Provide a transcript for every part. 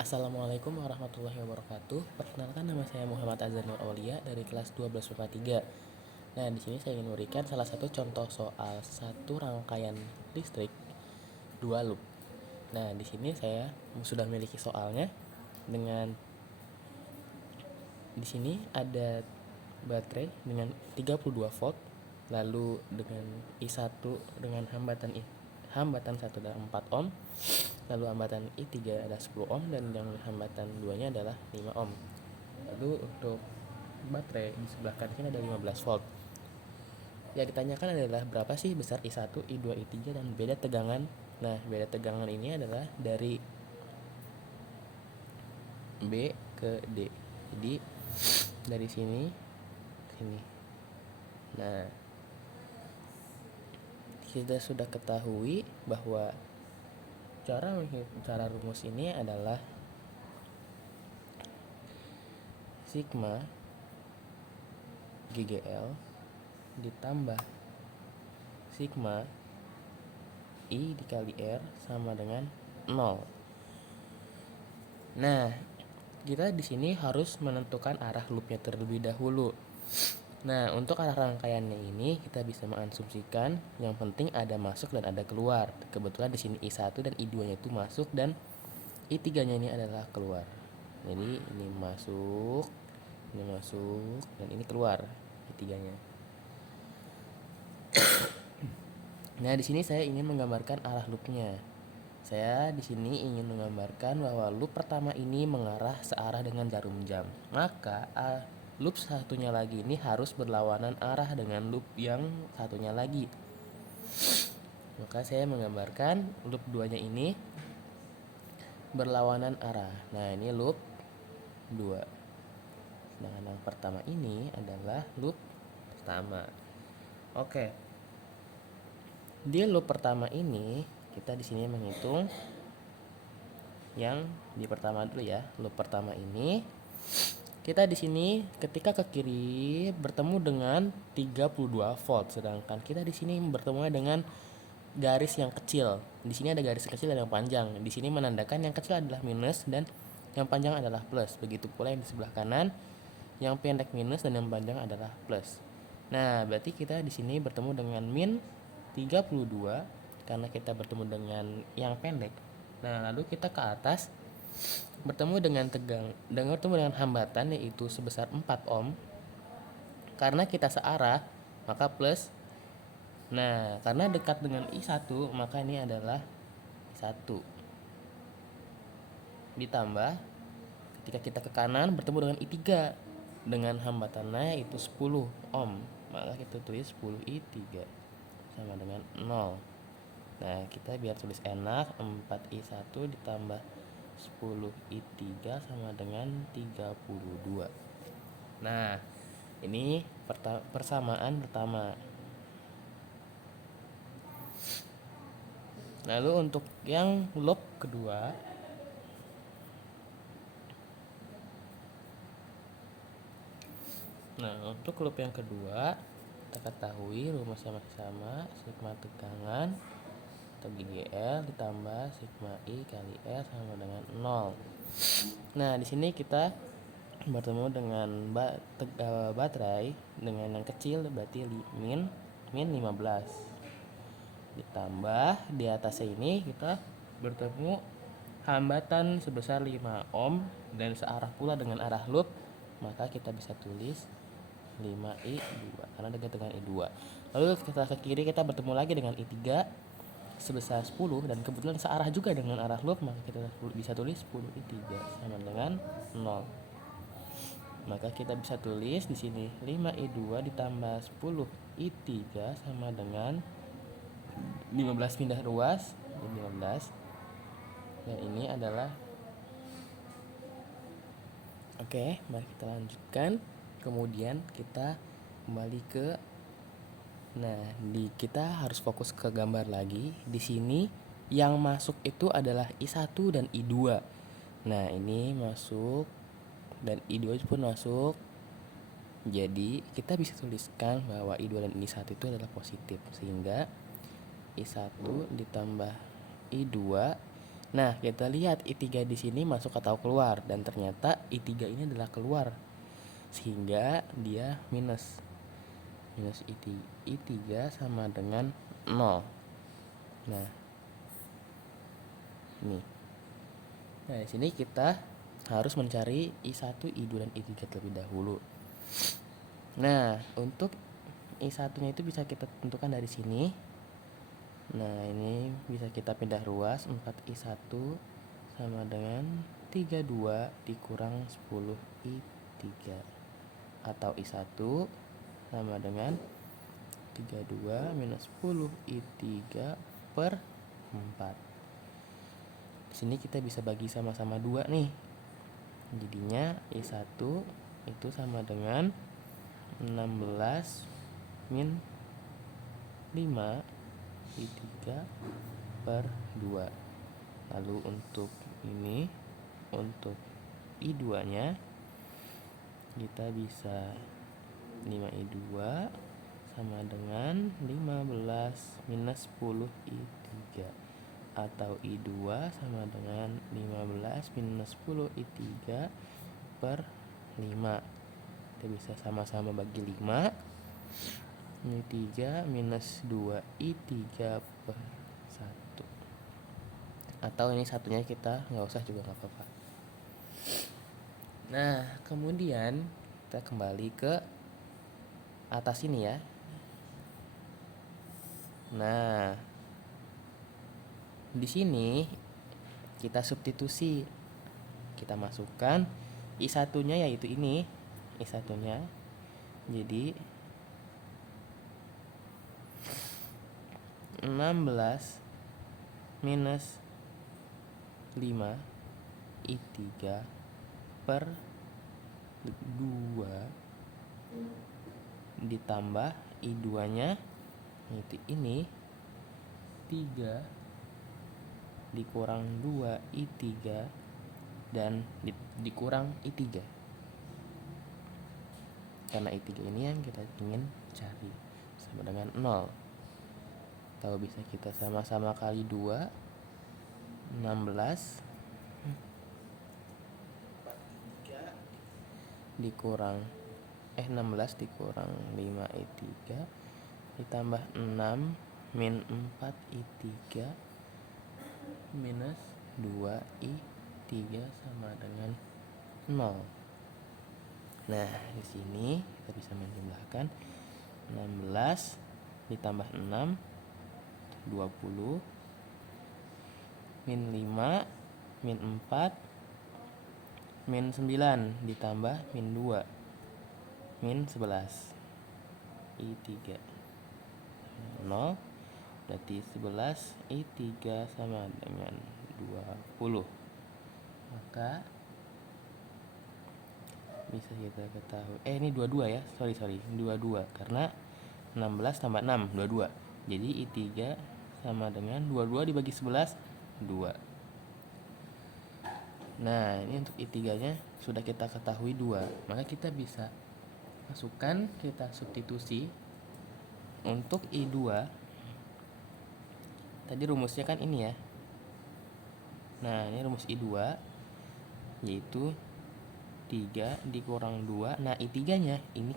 Assalamualaikum warahmatullahi wabarakatuh. Perkenalkan, nama saya Muhammad Azhar Nur Aulia dari kelas 12 IPA 3. Nah, di sini saya ingin memberikan salah satu contoh soal satu rangkaian listrik dua loop. Nah, di sini saya sudah memiliki soalnya dengan di sini ada baterai dengan 32 volt, lalu dengan I1 dengan hambatan 1 adalah 4 ohm, lalu hambatan I3 adalah 10 ohm, dan yang hambatan 2-nya adalah 5 ohm. Lalu untuk baterai di sebelah kanan sini ada 15 volt. Yang ditanyakan adalah berapa sih besar I1, I2, I3 dan beda tegangan. Nah, beda tegangan ini adalah dari B ke D. Jadi dari sini ke sini. Nah, kita sudah ketahui bahwa cara rumus ini adalah sigma GGL ditambah sigma I dikali R sama dengan 0. Nah, kita di sini harus menentukan arah loopnya terlebih dahulu. Nah, untuk arah rangkaiannya ini kita bisa mengasumsikan yang penting ada masuk dan ada keluar. Kebetulan di sini I1 dan I2-nya itu masuk dan I3-nya ini adalah keluar. Jadi ini masuk, dan ini keluar I3-nya. Nah, di sini saya ingin menggambarkan arah loopnya. Saya di sini ingin menggambarkan bahwa loop pertama ini mengarah searah dengan jarum jam. Maka loop satunya lagi ini harus berlawanan arah dengan loop yang satunya lagi. Maka saya menggambarkan loop 2-nya ini berlawanan arah. Nah, ini loop 2. Sedangkan yang pertama ini adalah loop pertama. Oke. Di loop pertama ini kita di sini menghitung yang di pertama dulu ya. Loop pertama ini kita di sini ketika ke kiri bertemu dengan 32 volt, sedangkan kita di sini bertemu dengan garis yang kecil. Di sini ada garis kecil dan yang panjang. Di sini menandakan yang kecil adalah minus dan yang panjang adalah plus. Begitu pula yang di sebelah kanan, yang pendek minus dan yang panjang adalah plus. Nah, berarti kita di sini bertemu dengan min 32 karena kita bertemu dengan yang pendek. Nah, lalu kita ke atas bertemu dengan hambatan yaitu sebesar 4 ohm. Karena kita searah maka plus. Nah, karena dekat dengan I1 maka ini adalah I1 ditambah ketika kita ke kanan bertemu dengan I3 dengan hambatannya yaitu 10 ohm, maka kita tulis 10 I3 sama dengan 0. Nah, kita biar tulis enak, 4I1 ditambah 10I3 sama dengan 32. Nah, ini persamaan pertama. Lalu untuk yang loop kedua, untuk loop yang kedua kita ketahui rumusnya masih sama, sigma tegangan atau GGL ditambah sigma I kali R sama dengan 0. Nah, di sini kita bertemu dengan baterai dengan yang kecil berarti min 15. Ditambah di atasnya ini kita bertemu hambatan sebesar 5 ohm dan searah pula dengan arah loop, maka kita bisa tulis 5I2 karena dekat dengan I2. Lalu kita ke kiri kita bertemu lagi dengan I3 sebesar 10 dan kebetulan searah juga dengan arah loop, maka kita bisa tulis 10I3 sama dengan 0. Maka kita bisa tulis di sini 5I2 ditambah 10I3 sama dengan 15 pindah ruas, 15. Dan ini adalah oke, mari kita lanjutkan. Kemudian kita kembali ke kita harus fokus ke gambar lagi. Di sini yang masuk itu adalah I1 dan I2. Nah, ini masuk dan I2 pun masuk. Jadi kita bisa tuliskan bahwa I2 dan I1 itu adalah positif, sehingga I1 ditambah I2 Nah, kita lihat I3 di sini masuk atau keluar, dan ternyata I3 ini adalah keluar. Sehingga dia minus. Minus I3 sama dengan 0. Nah, ini. Nah, di sini kita harus mencari I1, I2 dan I3 terlebih dahulu. Nah, untuk I1-nya itu bisa kita tentukan dari sini. Nah, ini bisa kita pindah ruas. 4I1 sama dengan 32 dikurang 10I3. Atau I1 sama dengan 32 minus 10I3 per 4. Di sini kita bisa bagi sama-sama 2 nih. Jadinya I1 itu sama dengan 16 min 5 I3 per 2. Lalu untuk ini, untuk I2 nya kita bisa 5I2 sama dengan 15 minus 10 I3, atau I2 sama dengan 15 minus 10 I3 per 5. Kita bisa sama-sama bagi 5. Ini 3 minus 2 I3 per 1. Atau ini satunya kita nggak usah juga nggak apa-apa. Nah, kemudian kita kembali ke atas ini ya. Nah, di sini kita substitusi. Kita masukkan I1-nya yaitu ini. I1-nya jadi 16 minus 5 I3 per 2 ditambah I2 nya yaitu ini 3 dikurang 2 I3 dan dikurang I3, karena I3 ini yang kita ingin cari, sama dengan 0. Atau bisa kita sama-sama kali 2, 16 dikurang 16 dikurang 5I3 ditambah 6 min 4I3 minus 2I3 sama dengan 0. Nah, di sini kita bisa menjumlahkan 16 ditambah 6 20 min 5 min 4 min 9 ditambah min 2 min 11 I3 0, berarti 11 I3 sama dengan 20. Maka bisa kita ketahui ini 22 ya, sorry 22 karena 16 tambah 6 22. Jadi I3 sama dengan 22 dibagi 11 2. Nah, ini untuk I3 nya sudah kita ketahui 2. Maka kita bisa masukkan, kita substitusi. Untuk I2 tadi rumusnya kan ini ya. Nah, ini rumus I2 yaitu 3 dikurang 2. Nah, I3 nya ini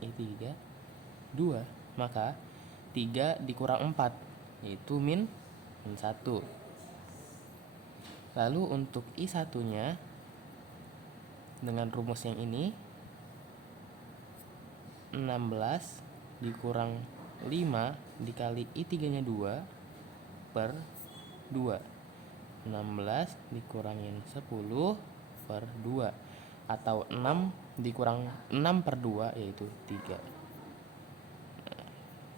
I3 2, maka 3 dikurang 4 yaitu min 1. Lalu untuk I1 nya dengan rumus yang ini 16 dikurang 5 dikali I3 nya 2 per 2. 16 dikurangin 10 per 2, atau 6 dikurang 6 per 2 yaitu 3. Nah,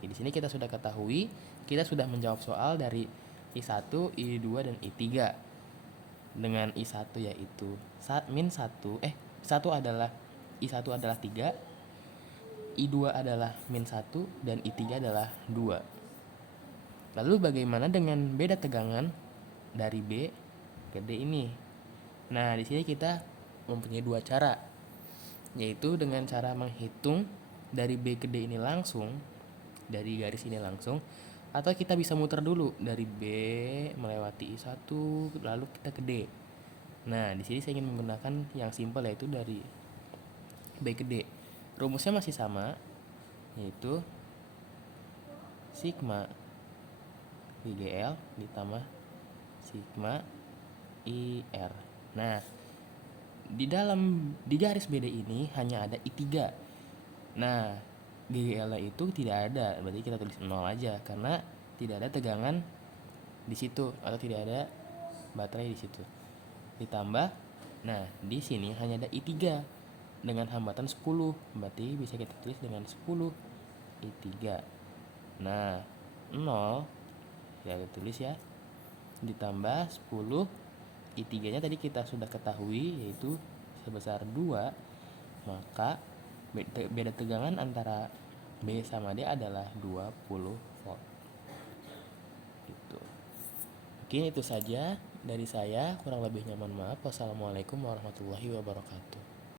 di sini kita sudah ketahui, kita sudah menjawab soal dari I1, I2 dan I3. Dengan I1 yaitu min 1, 1 adalah I1 adalah 3, I2 adalah min 1 dan I3 adalah 2. Lalu bagaimana dengan beda tegangan dari B ke D ini? Nah, di sini kita mempunyai 2 cara, yaitu dengan cara menghitung dari B ke D ini langsung, dari garis ini langsung, Atau kita bisa muter dulu dari B melewati I1 lalu kita ke D. Nah, di sini saya ingin menggunakan yang simpel, yaitu dari B ke D. Rumusnya masih sama, yaitu sigma GGL ditambah sigma IR. Nah, di garis BD ini hanya ada I3. Nah, GGL itu tidak ada, berarti kita tulis 0 aja karena tidak ada tegangan di situ atau tidak ada baterai di situ. Ditambah, nah di sini hanya ada I3 dengan hambatan 10, berarti bisa kita tulis dengan 10 I3. Nah, 0 ya kita tulis ya, ditambah 10 I3 nya tadi kita sudah ketahui yaitu sebesar 2, maka beda tegangan antara B sama D adalah 20 volt. Gitu. Mungkin itu saja dari saya, kurang lebihnya mohon maaf. Wassalamualaikum warahmatullahi wabarakatuh.